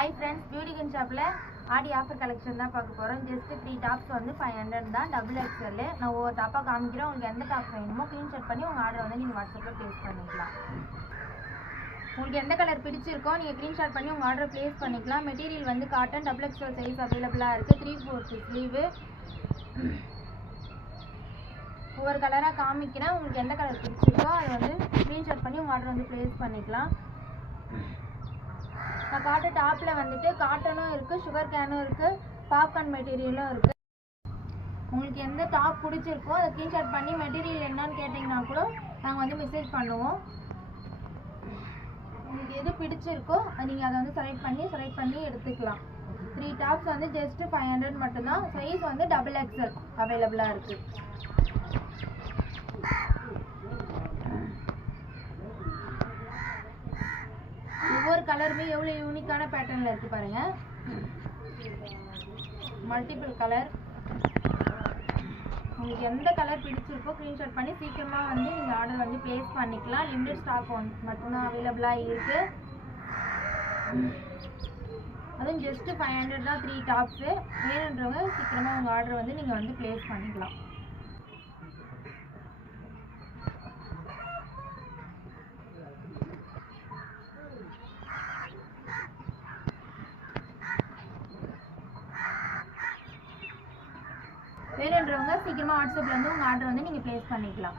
Hi friends beauty gun शॉपல ஆடி offer collection தான் பார்க்க போறோம். ஜஸ்ட் 3 டாப்ஸ் வந்து 500 தான், டபுள் எக்ஸ்எல். நான் ஒவ்வொரு டாப்பா காமிக்கிறேன். உங்களுக்கு எந்த டாப் வேணுமோ ஸ்கிரீன்ஷாட் பண்ணி உங்க ஆர்டர் வந்து நீங்க வாட்ஸ்அப்ல ப்ளேஸ் பண்ணிக்கலாம். உங்களுக்கு எந்த கலர் பிடிச்சிருக்கோ நீங்க ஸ்கிரீன்ஷாட் பண்ணி உங்க ஆர்டர் ப்ளேஸ் பண்ணிக்கலாம். மெட்டீரியல் வந்து காட்டன், டபுள் எக்ஸ்எல் சைஸ் அவைலபிளா இருக்கு. 3/4 ஸ்லீவ். ஒவ்வொரு கலரா காமிக்கிறேன். உங்களுக்கு எந்த கலர் பிடிச்சிருக்கோ அதை வந்து ஸ்கிரீன்ஷாட் பண்ணி உங்க ஆர்டர் வந்து ப்ளேஸ் பண்ணிக்கலாம். நான் காட்ட டாப்பில் வந்துட்டு காட்டனும் இருக்குது, சுகர் கேனும் இருக்குது, பாப்கார்ன் மெட்டீரியலும் இருக்குது. உங்களுக்கு எந்த டாப் பிடிச்சிருக்கோ அதை ஸ்க்ரீன்ஷாட் பண்ணி மெட்டீரியல் என்னன்னு கேட்டிங்கன்னா கூட நாங்கள் வந்து மெசேஜ் பண்ணுவோம். உங்களுக்கு எது பிடிச்சிருக்கோ நீங்கள் அதை வந்து செலக்ட் பண்ணி எடுத்துக்கலாம். 3 டாப்ஸ் வந்து ஜஸ்ட் 500 மட்டும்தான். சைஸ் வந்து டபுள் எக்ஸ்எல் அவைலபிளாக இருக்குது. ஒவ்வொரு கலருமே எவ்வளோ யூனிக்கான பேட்டர்னில் இருக்குது பாருங்கள். Multiple colour. உங்களுக்கு எந்த கலர் பிடிச்சிருக்கோ ஸ்க்ரீன்ஷாட் பண்ணி சீக்கிரமாக வந்து நீங்கள் ஆர்டர் வந்து ப்ளேஸ் பண்ணிக்கலாம். லிமிடெட் ஸ்டாக் மட்டும்தான் அவைலபிளாக இருக்குது. அதுவும் ஜஸ்ட்டு 500 தான் 3 டாப்ஸு. வேணுன்றவங்க சீக்கிரமாக உங்கள் ஆர்டர் வந்து நீங்கள் வந்து ப்ளேஸ் பண்ணிக்கலாம். வேணுன்றவங்க சீக்கிரமாக வாட்ஸ்அப்பில் வந்து உங்கள் ஆர்டர் வந்து நீங்கள் ப்ளேஸ் பண்ணிக்கலாம்.